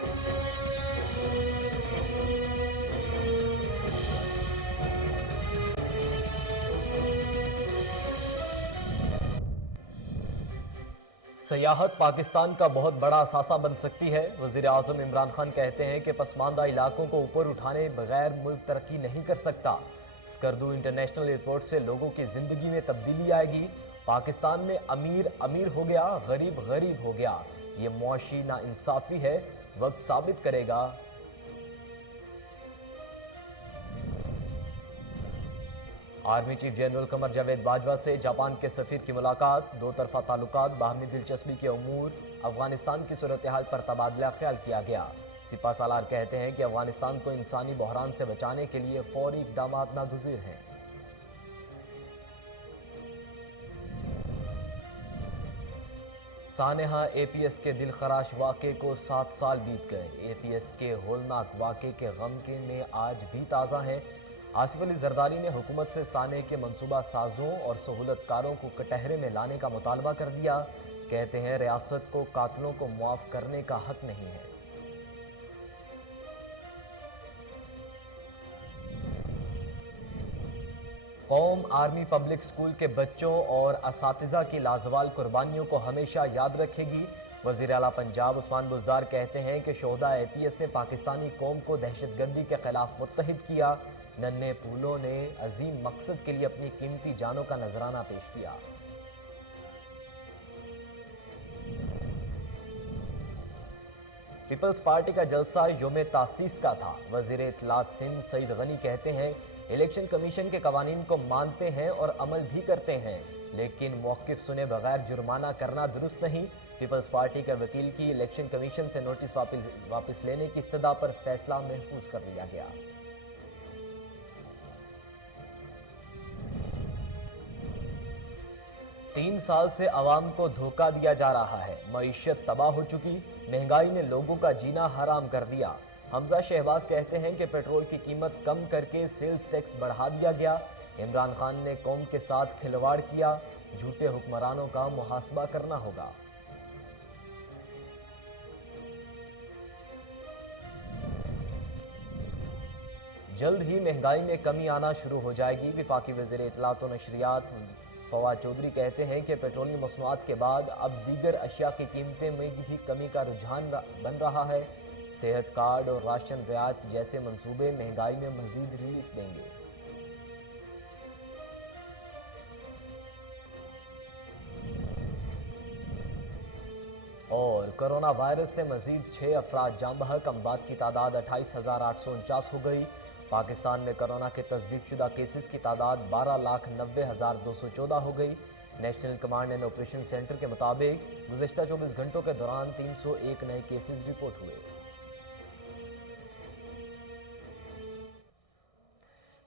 سیاحت پاکستان کا بہت بڑا اثاثہ بن سکتی ہے۔ وزیر اعظم عمران خان کہتے ہیں کہ پسماندہ علاقوں کو اوپر اٹھانے بغیر ملک ترقی نہیں کر سکتا۔ اسکردو انٹرنیشنل ایئرپورٹ سے لوگوں کی زندگی میں تبدیلی آئے گی۔ پاکستان میں امیر امیر ہو گیا، غریب غریب ہو گیا۔ یہ معاشی ناانصافی ہے، وقت ثابت کرے گا۔ Army chief general Qamar Javed Bajwa سے جاپان کے سفیر کی ملاقات، دو طرفہ تعلقات، باہمی دلچسپی کے امور، افغانستان کی صورتحال پر تبادلہ خیال کیا گیا۔ سپہ سالار کہتے ہیں کہ افغانستان کو انسانی بحران سے بچانے کے لیے فوری اقدامات ناگزیر ہیں۔ سانحہ اے پی ایس کے دل خراش واقعے کو 7 سال بیت گئے۔ اے پی ایس کے ہولناک واقعے کے غم کے میں آج بھی تازہ ہیں۔ آصف علی زرداری نے حکومت سے سانحے کے منصوبہ سازوں اور سہولت کاروں کو کٹہرے میں لانے کا مطالبہ کر دیا۔ کہتے ہیں ریاست کو قاتلوں کو معاف کرنے کا حق نہیں ہے۔ قوم آرمی پبلک سکول کے بچوں اور اساتذہ کی لازوال قربانیوں کو ہمیشہ یاد رکھے گی۔ وزیر اعلیٰ پنجاب عثمان بزدار کہتے ہیں کہ شہداء اے پی ایس نے پاکستانی قوم کو دہشت گردی کے خلاف متحد کیا۔ ننھے پھولوں نے عظیم مقصد کے لیے اپنی قیمتی جانوں کا نذرانہ پیش کیا۔ پیپلز پارٹی کا جلسہ یوم تاسیس کا تھا۔ وزیر اطلاعات سندھ سعید غنی کہتے ہیں الیکشن کمیشن کے قوانین کو مانتے ہیں اور عمل بھی کرتے ہیں، لیکن موقف سنے بغیر جرمانہ کرنا درست نہیں۔ پیپلز پارٹی کے وکیل کی الیکشن کمیشن سے نوٹس واپس لینے کی استدعا پر فیصلہ محفوظ کر لیا گیا۔ 3 سال سے عوام کو دھوکہ دیا جا رہا ہے۔ معیشت تباہ ہو چکی، مہنگائی نے لوگوں کا جینا حرام کر دیا۔ حمزہ شہباز کہتے ہیں کہ پیٹرول کی قیمت کم کر کے سیلز ٹیکس بڑھا دیا گیا۔ عمران خان نے قوم کے ساتھ کھلواڑ کیا، جھوٹے حکمرانوں کا محاسبہ کرنا ہوگا۔ جلد ہی مہنگائی میں کمی آنا شروع ہو جائے گی۔ وفاقی وزیر اطلاعات و نشریات فواد چودھری کہتے ہیں کہ پیٹرولیم مصنوعات کے بعد اب دیگر اشیاء کی قیمتیں میں بھی کمی کا رجحان بن رہا ہے۔ صحت کارڈ اور راشن رعایت جیسے منصوبے مہنگائی میں مزید ریلیف دیں گے۔ اور کرونا وائرس سے مزید 6 افراد جاں بحق، اموات کی تعداد 28,849 ہو گئی۔ پاکستان میں کرونا کے تصدیق شدہ کیسز کی تعداد 12,90,214 ہو گئی۔ National command and operation centre کے مطابق گزشتہ 24 گھنٹوں کے دوران 301 نئے کیسز رپورٹ ہوئے۔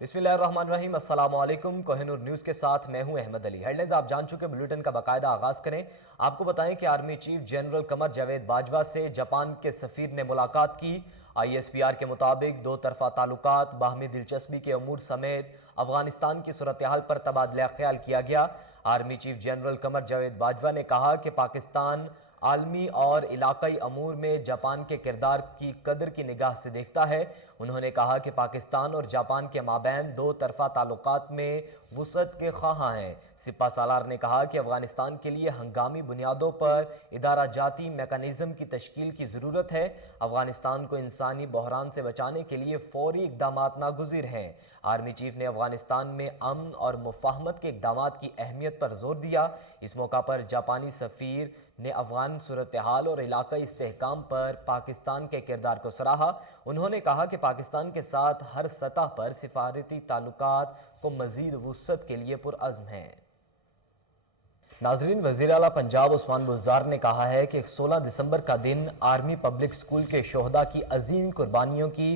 بسم اللہ الرحمن الرحیم، السلام علیکم۔ کوہ نور نیوز کے ساتھ میں ہوں احمد علی۔ ہیڈ لائنز آپ جان چکے، بلیٹن کا باقاعدہ آغاز کریں۔ آپ کو بتائیں کہ army chief general Qamar Javed Bajwa سے جاپان کے سفیر نے ملاقات کی۔ آئی ایس پی آر کے مطابق دو طرفہ تعلقات، باہمی دلچسپی کے امور سمیت افغانستان کی صورتحال پر تبادلہ خیال کیا گیا۔ Army chief general Qamar Javed Bajwa نے کہا کہ پاکستان عالمی اور علاقائی امور میں جاپان کے کردار کی قدر کی نگاہ سے دیکھتا ہے۔ انہوں نے کہا کہ پاکستان اور جاپان کے مابین دو طرفہ تعلقات میں وسعت کے خواہاں ہیں۔ سپہ سالار نے کہا کہ افغانستان کے لیے ہنگامی بنیادوں پر ادارہ جاتی میکانزم کی تشکیل کی ضرورت ہے۔ افغانستان کو انسانی بحران سے بچانے کے لیے فوری اقدامات ناگزیر ہیں۔ آرمی چیف نے افغانستان میں امن اور مفاہمت کے اقدامات کی اہمیت پر زور دیا۔ اس موقع پر جاپانی سفیر نے افغان صورتحال اور علاقائی استحکام پر پاکستان کے کردار کو سراہا۔ انہوں نے کہا کہ پاکستان کے ساتھ ہر سطح پر سفارتی تعلقات کو مزید وسعت کے لیے پرعزم ہیں۔ ناظرین، وزیر اعلیٰ پنجاب عثمان بزدار نے کہا ہے کہ 16 دسمبر کا دن آرمی پبلک سکول کے شہداء کی عظیم قربانیوں کی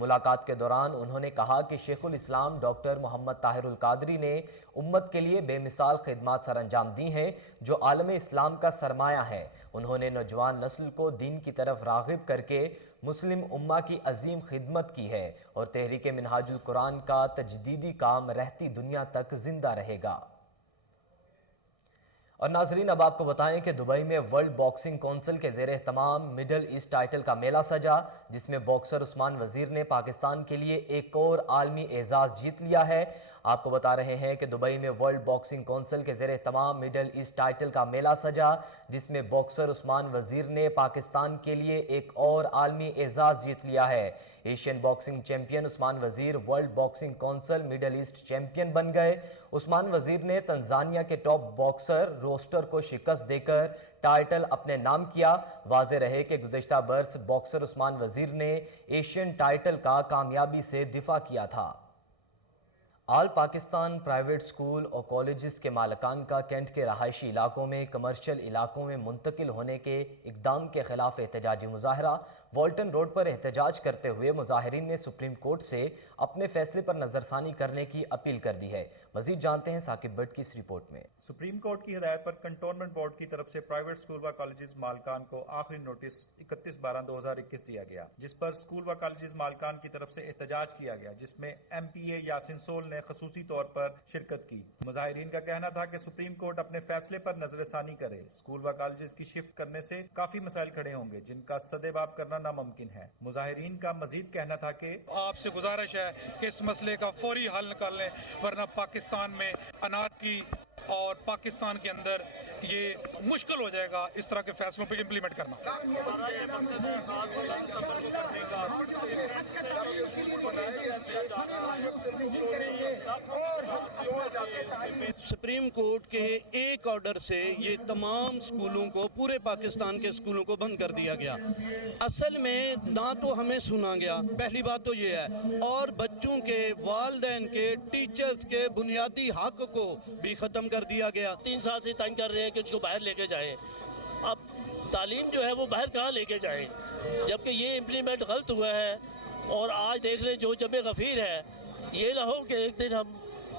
ملاقات کے دوران انہوں نے کہا کہ شیخ الاسلام ڈاکٹر محمد طاہر القادری نے امت کے لیے بے مثال خدمات سر انجام دی ہیں جو عالم اسلام کا سرمایہ ہے۔ انہوں نے نوجوان نسل کو دین کی طرف راغب کر کے مسلم امہ کی عظیم خدمت کی ہے اور تحریک منہاج القرآن کا تجدیدی کام رہتی دنیا تک زندہ رہے گا۔ اور ناظرین، اب آپ کو بتائیں کہ دبئی میں ورلڈ باکسنگ کونسل کے زیر اہتمام مڈل ایسٹ ٹائٹل کا میلہ سجا، جس میں باکسر عثمان وزیر نے پاکستان کے لیے ایک اور عالمی اعزاز جیت لیا ہے۔ آپ کو بتا رہے ہیں کہ دبئی میں ورلڈ باکسنگ کونسل کے زیر اہتمام مڈل ایسٹ ٹائٹل کا میلہ سجا، جس میں باکسر عثمان وزیر نے پاکستان کے لیے ایک اور عالمی اعزاز جیت لیا ہے۔ Asian boxing champion Usman Wazir world boxing council middle east champion بن گئے۔ عثمان وزیر نے تنزانیہ کے ٹاپ باکسر روسٹر کو شکست دے کر ٹائٹل اپنے نام کیا۔ واضح رہے کہ گزشتہ برس باکسر عثمان وزیر نے ایشین ٹائٹل کا کامیابی سے دفاع کیا تھا۔ آل پاکستان پرائیویٹ سکول اور کالجز کے مالکان کا کینٹ کے رہائشی علاقوں میں کمرشل علاقوں میں منتقل ہونے کے اقدام کے خلاف احتجاجی مظاہرہ۔ والٹن روڈ پر احتجاج کرتے ہوئے مظاہرین نے سپریم کورٹ سے اپنے فیصلے پر نظر ثانی کرنے کی اپیل کر دی ہے۔ مزید جانتے ہیں ثاقب بٹ کی اس رپورٹ میں۔ سپریم کورٹ کی ہدایت پر کنٹونمنٹ بورڈ کی طرف سے پرائیویٹ سکول و کالجز مالکان کو آخری نوٹس 31/12/2021 دیا گیا، جس پر سکول و کالجز مالکان کی طرف سے احتجاج کیا گیا، جس میں ایم پی اے یاسین سول نے خصوصی طور پر شرکت کی۔ مظاہرین کا کہنا تھا کہ سپریم کورٹ اپنے فیصلے پر نظر ثانی کرے۔ سکول و کالجز کی شفٹ کرنے سے کافی مسائل کھڑے ہوں گے جن کا سدباب کرنا ناممکن ہے۔ مظاہرین کا مزید کہنا تھا کہ آپ سے گزارش ہے کہ اس مسئلے کا فوری حل نکال لیں، ورنہ پاکستان میں انارکی اور پاکستان کے اندر یہ مشکل ہو جائے گا اس طرح کے فیصلوں پہ امپلیمنٹ کرنا۔ سپریم کورٹ کے ایک آرڈر سے یہ تمام سکولوں کو، پورے پاکستان کے سکولوں کو بند کر دیا گیا۔ اصل میں نہ تو ہمیں سنا گیا، پہلی بات تو یہ ہے، اور بچوں کے، والدین کے، ٹیچرز کے بنیادی حق کو بھی ختم کر دیا گیا۔ 3 سال سے تنگ کر رہے ہیں کہ اس کو باہر لے کے جائیں۔ اب تعلیم جو ہے وہ باہر کہاں لے کے جائیں، جبکہ یہ امپلیمنٹ غلط ہوا ہے۔ اور آج دیکھ رہے جو جمع غفیر ہے، یہ نہ ہو کہ ایک دن ہم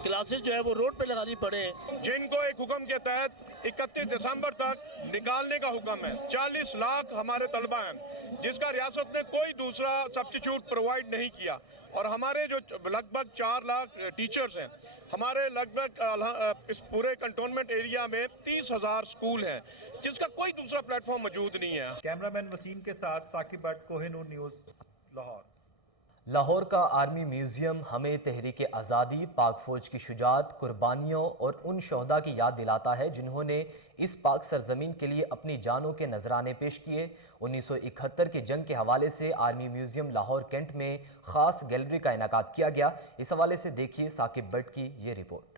کلاسز جو ہے وہ روڈ پہ لگانی پڑے۔ جن کو ایک حکم کے تحت 31 دسمبر تک نکالنے کا حکم ہے، 40 لاکھ ہمارے طلبہ ہیں جس کا ریاست نے کوئی دوسرا سبسٹیچیوٹ پرووائڈ نہیں کیا، اور ہمارے جو لگ بھگ 4 لاکھ ٹیچرز ہیں، ہمارے لگ بھگ اس پورے کنٹونمنٹ ایریا میں 30,000 سکول ہیں جس کا کوئی دوسرا پلیٹ فارم موجود نہیں ہے۔ کیمرہ مین وسیم کے ساتھ ثاقب بٹ، کوہ نور نیوز، لاہور۔ لاہور کا آرمی میوزیم ہمیں تحریک آزادی، پاک فوج کی شجاعت، قربانیوں اور ان شہداء کی یاد دلاتا ہے جنہوں نے اس پاک سرزمین کے لیے اپنی جانوں کے نذرانے پیش کیے۔ 1971 کی جنگ کے حوالے سے آرمی میوزیم لاہور کینٹ میں خاص گیلری کا انعقاد کیا گیا۔ اس حوالے سے دیکھیے ثاقب بٹ کی یہ رپورٹ۔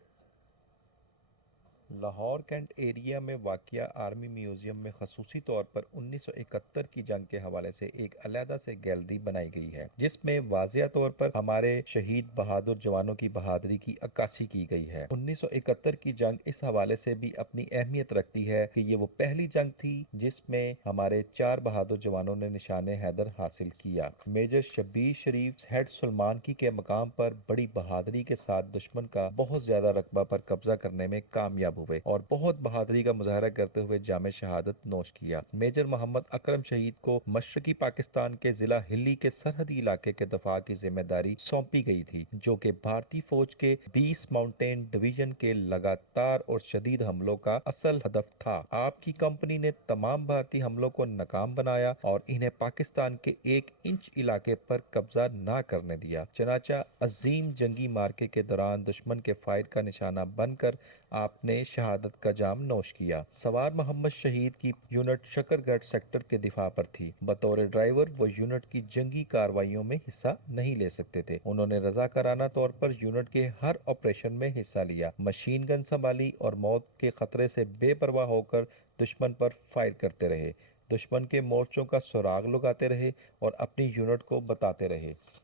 لاہور کینٹ ایریا میں واقع آرمی میوزیم میں خصوصی طور پر 1971 کی جنگ کے حوالے سے ایک علیحدہ سے گیلری بنائی گئی ہے، جس میں واضح طور پر ہمارے شہید بہادر جوانوں کی بہادری کی عکاسی کی گئی ہے۔ 1971 کی جنگ اس حوالے سے بھی اپنی اہمیت رکھتی ہے کہ یہ وہ پہلی جنگ تھی جس میں ہمارے 4 بہادر جوانوں نے نشان حیدر حاصل کیا۔ میجر شبیر شریف ہیڈ سلمانکی کے مقام پر بڑی بہادری کے ساتھ دشمن کا بہت زیادہ رقبہ پر قبضہ کرنے میں کامیاب ہوئے اور بہت بہادری کا مظاہرہ کرتے ہوئے جام شہادت نوش کیا۔ میجر محمد اکرم شہید کو مشرقی پاکستان کے ضلع ہلی کے سرحدی علاقے کے دفاع کی ذمہ داری سونپی گئی تھی، جو کہ بھارتی فوج کے 20 ماؤنٹین ڈویژن کے لگاتار اور شدید حملوں کا اصل ہدف تھا۔ آپ کی کمپنی نے تمام بھارتی حملوں کو ناکام بنایا اور انہیں پاکستان کے 1 انچ علاقے پر قبضہ نہ کرنے دیا۔ چنانچہ عظیم جنگی مارکے کے دوران دشمن کے فائر کا نشانہ بن کر آپ نے شہادت کا جام نوش کیا۔ سوار محمد شہید کی یونٹ شکر گڑھ سیکٹر کے دفاع پر تھی۔ بطور ڈرائیور وہ یونٹ کی جنگی کارروائیوں میں حصہ نہیں لے سکتے تھے۔ انہوں نے رضاکارانہ طور پر یونٹ کے ہر آپریشن میں حصہ لیا، مشین گن سنبھالی اور موت کے خطرے سے بے پرواہ ہو کر دشمن پر فائر کرتے رہے، دشمن کے مورچوں کا سراغ لگاتے رہے اور اپنی یونٹ کو بتاتے رہے۔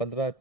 15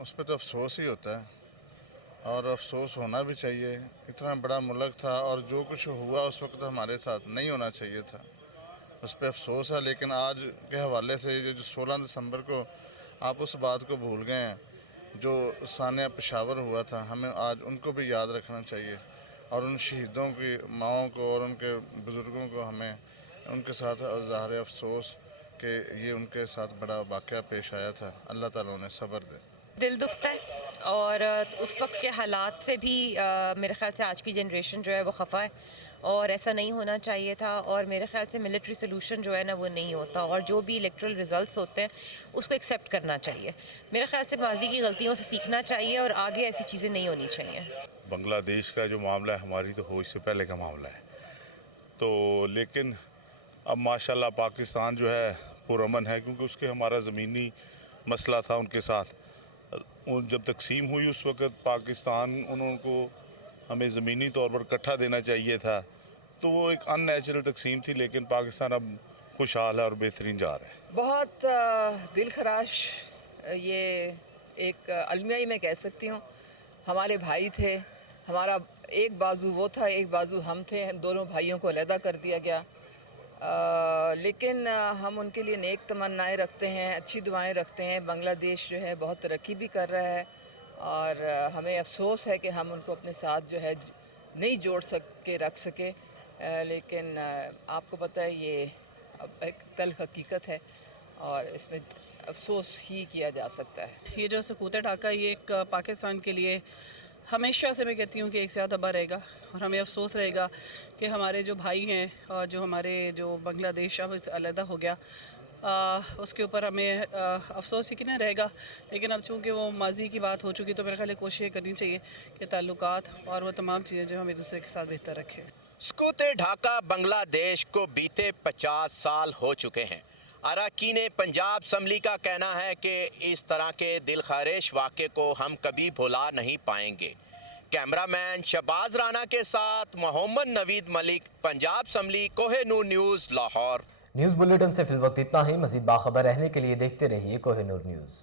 اس پہ تو افسوس ہی ہوتا ہے اور افسوس ہونا بھی چاہیے. اتنا بڑا ملک تھا اور جو کچھ ہوا اس وقت ہمارے ساتھ نہیں ہونا چاہیے تھا, اس پہ افسوس ہے. لیکن آج کے حوالے سے یہ جو 16 دسمبر کو آپ اس بات کو بھول گئے ہیں جو سانحہ پشاور ہوا تھا, ہمیں آج ان کو بھی یاد رکھنا چاہیے اور ان شہیدوں کی ماؤں کو اور ان کے بزرگوں کو ہمیں ان کے ساتھ اظہار افسوس کہ یہ ان کے ساتھ بڑا واقعہ پیش آیا تھا. اللہ تعالیٰ انہیں صبر دے. دل دکھتا ہے اور اس وقت کے حالات سے بھی میرے خیال سے آج کی جنریشن جو ہے وہ خفا ہے اور ایسا نہیں ہونا چاہیے تھا. اور میرے خیال سے ملٹری سلوشن جو ہے نا وہ نہیں ہوتا اور جو بھی الیکٹرل ریزلٹس ہوتے ہیں اس کو ایکسیپٹ کرنا چاہیے. میرے خیال سے ماضی کی غلطیوں سے سیکھنا چاہیے اور آگے ایسی چیزیں نہیں ہونی چاہیے. بنگلہ دیش کا جو معاملہ ہے ہماری تو ہو اس سے پہلے کا معاملہ ہے تو, لیکن اب ماشاءاللہ پاکستان جو ہے پرامن ہے کیونکہ اس کے ہمارا زمینی مسئلہ تھا ان کے ساتھ. جب تقسیم ہوئی اس وقت پاکستان انہوں کو ہمیں زمینی طور پر اکٹھا دینا چاہیے تھا تو وہ ایک ان نیچرل تقسیم تھی, لیکن پاکستان اب خوشحال ہے اور بہترین جا رہا ہے. بہت دل خراش یہ ایک المیہ ہی میں کہہ سکتی ہوں. ہمارے بھائی تھے, ہمارا ایک بازو وہ تھا ایک بازو ہم تھے, دونوں بھائیوں کو علیحدہ کر دیا گیا. لیکن ہم ان کے لیے نیک تمنائیں رکھتے ہیں, اچھی دعائیں رکھتے ہیں. بنگلہ دیش جو ہے بہت ترقی بھی کر رہا ہے اور ہمیں افسوس ہے کہ ہم ان کو اپنے ساتھ جو ہے نہیں جوڑ سکے رکھ سکے. لیکن آپ کو پتہ ہے یہ اب ایک تلخ حقیقت ہے اور اس میں افسوس ہی کیا جا سکتا ہے. یہ جو سکوت ڈھاکہ یہ ایک پاکستان کے لیے ہمیشہ سے میں کہتی ہوں کہ ایک سیاہ دبا رہے گا اور ہمیں افسوس رہے گا کہ ہمارے جو بھائی ہیں اور جو ہمارے جو بنگلہ دیش اب علیحدہ ہو گیا اس کے اوپر ہمیں افسوس ہی نہ رہے گا. لیکن اب چونکہ وہ ماضی کی بات ہو چکی تو میرے خیال ہے کوشش کرنی چاہیے کہ تعلقات اور وہ تمام چیزیں جو ہم ایک دوسرے کے ساتھ بہتر رکھیں. سکوت ڈھاکہ بنگلہ دیش کو بیتے 50 سال ہو چکے ہیں. اراکین پنجاب اسمبلی کا کہنا ہے کہ اس طرح کے دل خیریش واقعے کو ہم کبھی بھلا نہیں پائیں گے. کیمرہ مین شہباز رانا کے ساتھ محمد نوید ملک, Punjab assembly, Koh Noor news, Lahore. News bulletin سے فی الوقت اتنا ہی. مزید باخبر رہنے کے لیے دیکھتے رہیے کوہ نور نیوز.